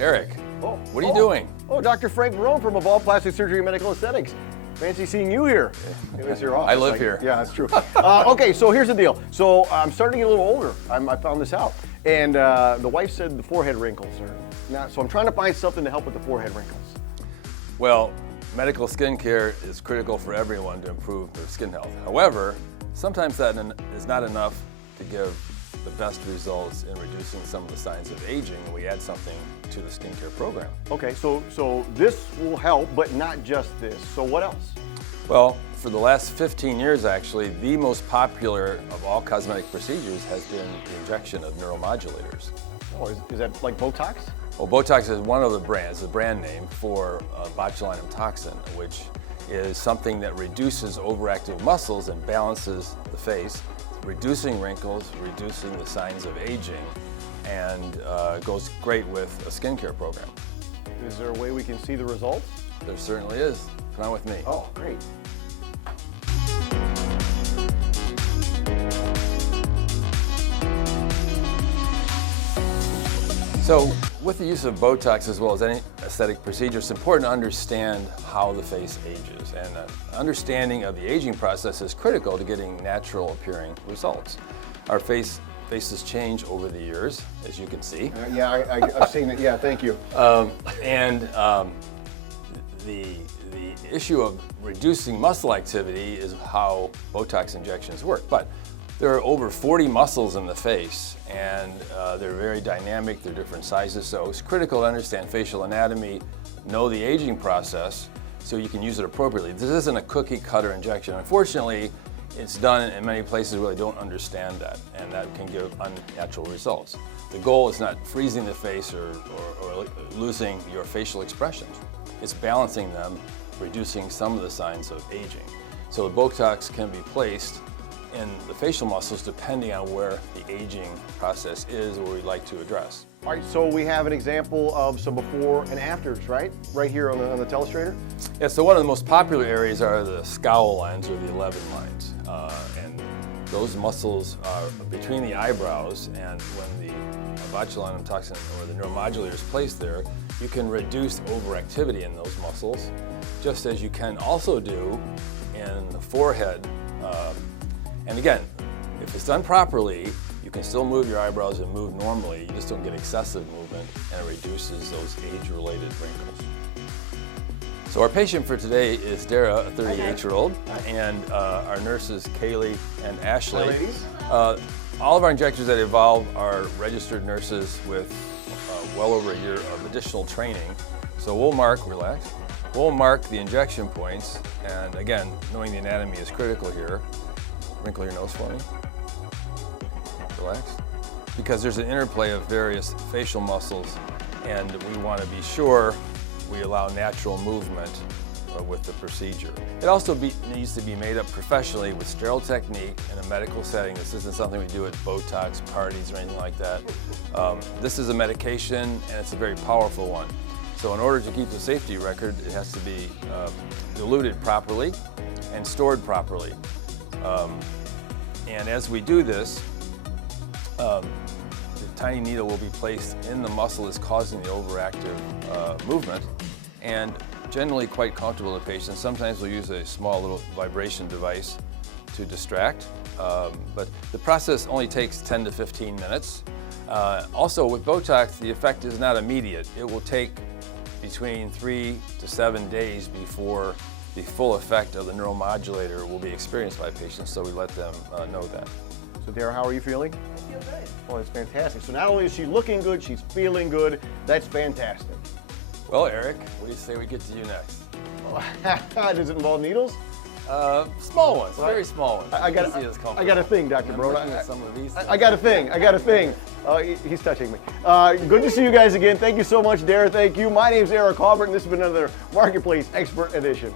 Eric, Oh, what are you doing? Oh, Dr. Frank Barone from Evolv Plastic Surgery and Medical Aesthetics. Fancy seeing you here. It's your office. I live here. Yeah, that's true. Okay, so here's the deal. So I'm starting to get a little older. I found this out. And the wife said the forehead wrinkles are not, so I'm trying to find something to help with the forehead wrinkles. Well, medical skincare is critical for everyone to improve their skin health. However, sometimes that is not enough to give the best results in reducing some of the signs of aging, and we add something to the skincare program. Okay, so this will help, but not just this. So what else? Well, for the last 15 years actually, the most popular of all cosmetic procedures has been the injection of neuromodulators. Oh, is that like Botox? Well, Botox is one of the brands, the brand name for botulinum toxin, which is something that reduces overactive muscles and balances the face, reducing wrinkles, reducing the signs of aging, and goes great with a skincare program. Is there a way we can see the results? There certainly is. Come on with me. Oh, great. So, with the use of Botox as well as any aesthetic procedure, it's important to understand how the face ages. And understanding of the aging process is critical to getting natural appearing results. Our faces change over the years, as you can see. Yeah, I've seen it. Yeah, thank you. The issue of reducing muscle activity is how Botox injections work. But there are over 40 muscles in the face, and they're very dynamic, they're different sizes, so it's critical to understand facial anatomy, know the aging process, so you can use it appropriately. This isn't a cookie cutter injection. Unfortunately, it's done in many places where they don't understand that, and that can give unnatural results. The goal is not freezing the face or losing your facial expressions. It's balancing them, reducing some of the signs of aging. So the Botox can be placed in the facial muscles depending on where the aging process is or we'd like to address. All right, so we have an example of some before and afters, right? Right here on the telestrator? Yeah, so one of the most popular areas are the scowl lines or the 11 lines. And those muscles are between the eyebrows, and when the botulinum toxin or the neuromodulator is placed there, you can reduce overactivity in those muscles, just as you can also do in the forehead. And again, if it's done properly, you can still move your eyebrows and move normally. You just don't get excessive movement, and it reduces those age-related wrinkles. So our patient for today is Dara, a 38-year-old, and our nurses Kaylee and Ashley. Hi, ladies. All of our injectors at Evolv are registered nurses with well over a year of additional training. So we'll mark, relax, we'll mark the injection points, and again, knowing the anatomy is critical here. Wrinkle your nose for me. Relax. Because there's an interplay of various facial muscles, and we want to be sure we allow natural movement with the procedure. It also needs to be made up professionally with sterile technique in a medical setting. This isn't something we do at Botox parties or anything like that. This is a medication, and it's a very powerful one. So in order to keep the safety record, it has to be diluted properly and stored properly. And as we do this, the tiny needle will be placed in the muscle that's causing the overactive movement, and generally quite comfortable to patients. Sometimes we'll use a small little vibration device to distract, but the process only takes 10 to 15 minutes. Also with Botox, the effect is not immediate. It will take between 3 to 7 days before the full effect of the neuromodulator will be experienced by patients, so we let them know that. So Dara, how are you feeling? I feel good. Oh, that's fantastic. So not only is she looking good, she's feeling good. That's fantastic. Well, Eric, what do you say we get to you next? Does it involve needles? Small ones, very small ones. I got a thing, Dr. Barone. I got a thing. He's touching me. Good to see you guys again. Thank you so much, Dara. Thank you. My name's Eric Halbert, and this has been another Marketplace Expert Edition.